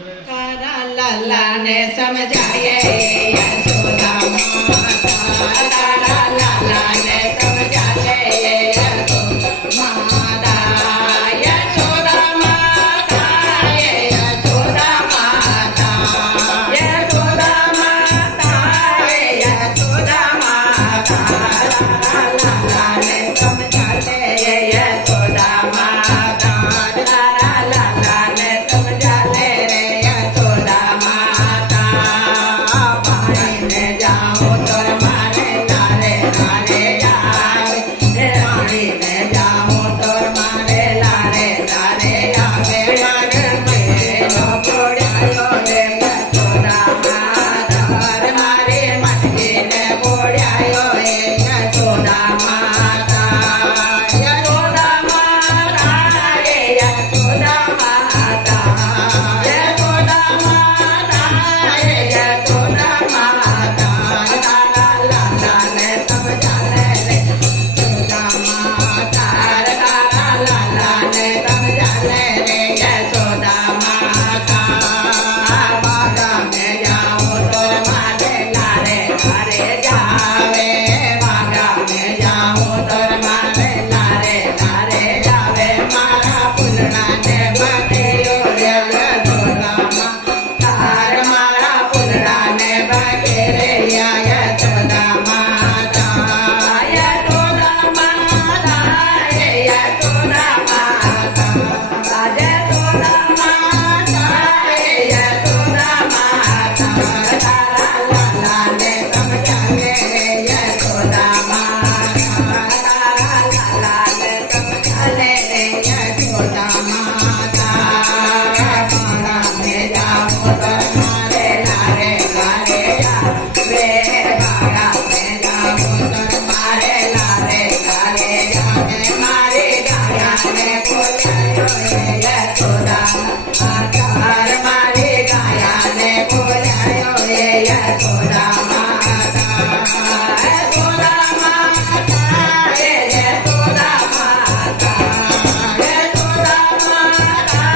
તારા લાલા ને સમજાય યશોદા માતા, તારા લાલા ને સમજાય યશોદા માતા, યશોદા માતા, યશોદા માતા, યશોદા માતા, યશોદા માતા, તારા લાલા ને સમજાય યશોદા માતા, તારા લાલા ને સમજાય યશોદા માતા, પાણીને જાઓ તોર મારે લારે લારે આવે, પાણીને જાઓ તોર મારે લારે લારે આવે, મારે મેલો પોડ્યાયો રે યશોદા માતા, મારે મટકીને પોડ્યાયો એ યશોદા માતા, યશોદા માતા, યશોદા માતા, યશોદા માતા, યશોદા માતા, તારા લાલા ને સમજાવે રે યશોદા માતા, તારા લાલા ને સમજાવે રે યશોદા માતા, બાગા મે જાઓ તોર મારે લારે લારે જાવે, બાગા મે જાઓ તોર મારે લારે લારે જાવે, મારા પુલડા ને બગેયો રે યશોદા માતા, મારા પુલડા ને બગેરે યશોદા માતા, યશોદા માતા, યશોદા માતા, યશોદા માતા, યશોદા માતા, તારા લાલા ને સમજાવે રે યશોદા માતા, તારા લાલા ને સમજાવે રે યશોદા માતા, મારા મે જાઓ તોર મારે લારે લારે આવે, મારા મે જાઓ તોર મારે લારે લારે આવે, મારે ગાયા ને બોલાયો રે યશોદા માતા, મારે ગાયા ને બોલાયો રે યશોદા માતા, યશોદા માતા, યશોદા માતા, યશોદા માતા,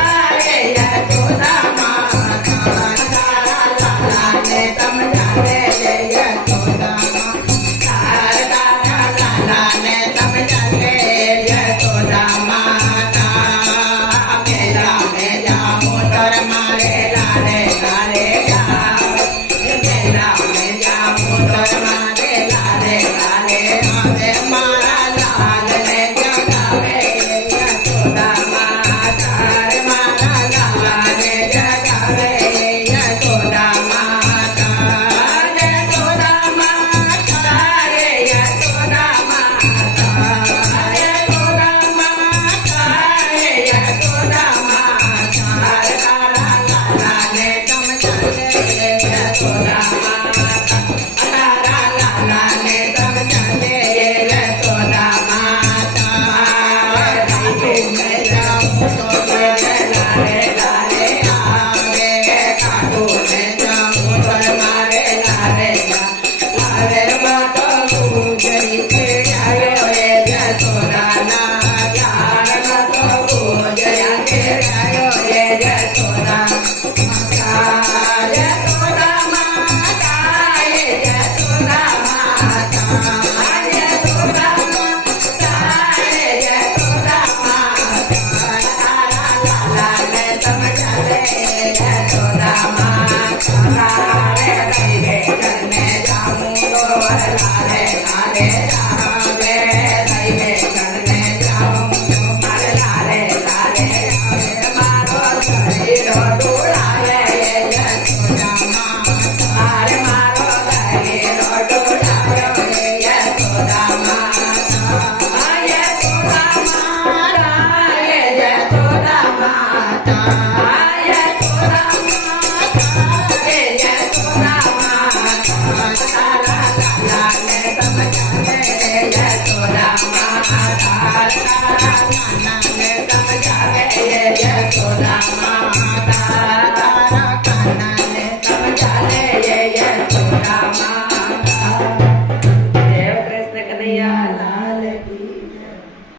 યશોદા માતા, તારા લાલા ને સમજાવે રે યશોદા માતા, તારા લાલા ને સમજાવે યશોદા માતા, મેલા મે જાઓ તોર મારે લારે લારે આવે, મેલા મે જાઓ તોર મારે લારે લારે આવે, મારા લાલ ને જગાવે યશોદા માતા, મારા લાલ ને જગાવે યશોદા માતા, યશોદા માતા, યશોદા માતા, યશોદા માતા, યશોદા માતા, તારા લાલા ને સમજાવે યશોદા માતા, તારા લાલા ને સમજાવે યશોદા માતા, કાઢીને જાઓ તો મારે લારે લારે આવે, કાઢીને જાઓ તો મારે લારે લારે, માતો ગુજરી ખેડાયો એ યશોદા ના યાર, માતો ગુજરી ખેડાયો એ યશોદા માતા, યશોદા માતા, યશોદા માતા, યશોદા માતા, યશોદા માતા, તારા લાલા ને સમજાવે યશોદા માતા, રે દઈને ચરણે જાઉં તો લારે લારે આવે, દઈને ચરણે જાઉં તો મારે લારે લારે આવે, મારો શરીર ડોળાવે યશોદા માતા, રે મારો શરીર ડોળાવ્યો યશોદા માતા, યશોદા માતા, યશોદા માતા, યશોદા માતા, યશોદા માતા,